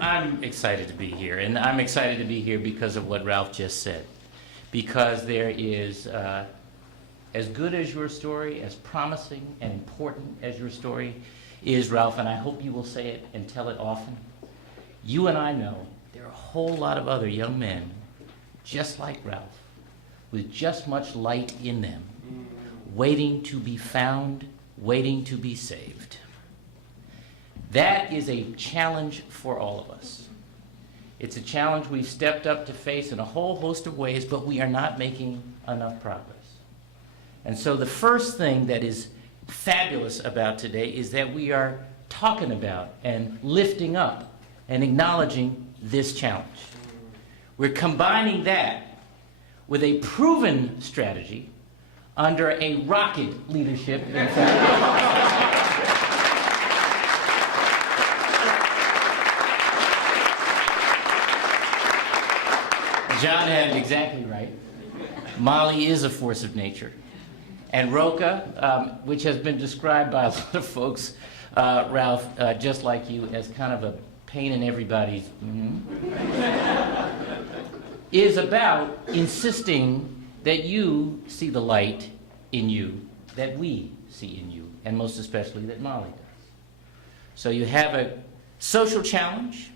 I'm excited to be here, and I'm excited to be here because of what Ralph just said. Because there is, as good as your story, as promising and important as your story is, Ralph, and I hope you will say it and tell it often, you and I know there are a whole lot of other young men just like Ralph, with just much light in them, waiting to be found, waiting to be saved. That is a challenge for all of us. It's a challenge we've stepped up to face in a whole host of ways, but we are not making enough progress. And so the first thing that is fabulous about today is that we are talking about and lifting up and acknowledging this challenge. We're combining that with a proven strategy under a rocket leadership. In fact, John had it exactly right. Molly is a force of nature. And Roca, which has been described by a lot of folks, Ralph, just like you, as kind of a pain in everybody's, is about insisting that you see the light in you, that we see in you, and most especially that Molly does. So you have a social challenge,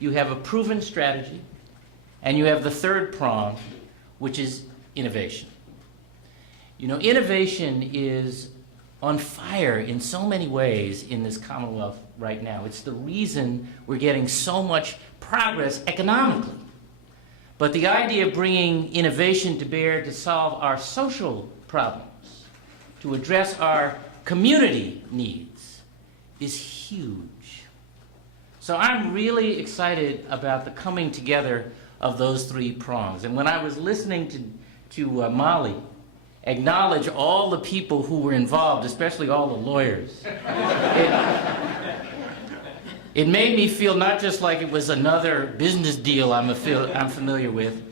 you have a proven strategy, and you have the third prong, which is innovation. You know, innovation is on fire in so many ways in this Commonwealth right now. It's the reason we're getting so much progress economically. But the idea of bringing innovation to bear to solve our social problems, to address our community needs, is huge. So I'm really excited about the coming together of those three prongs. And when I was listening to Molly acknowledge all the people who were involved, especially all the lawyers, it made me feel not just like it was another business deal I'm familiar with,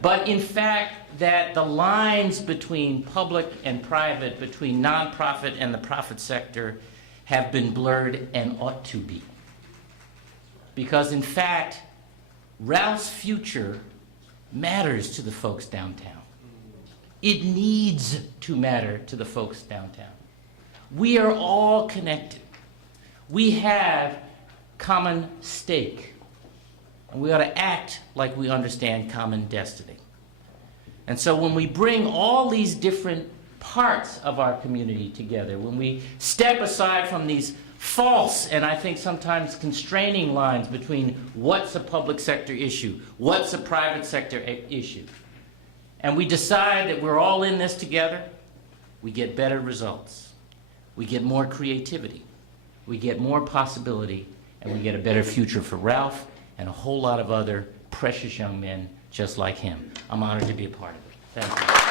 but in fact that the lines between public and private, between nonprofit and the profit sector, have been blurred and ought to be. Because in fact, Ralph's future matters to the folks downtown. It needs to matter to the folks downtown. We are all connected. We have common stake. And we ought to act like we understand common destiny. And so when we bring all these different parts of our community together, when we step aside from these false and I think sometimes constraining lines between what's a public sector issue, what's a private sector issue, and we decide that we're all in this together, we get better results. We get more creativity. We get more possibility, and we get a better future for Ralph and a whole lot of other precious young men just like him. I'm honored to be a part of it. Thank you.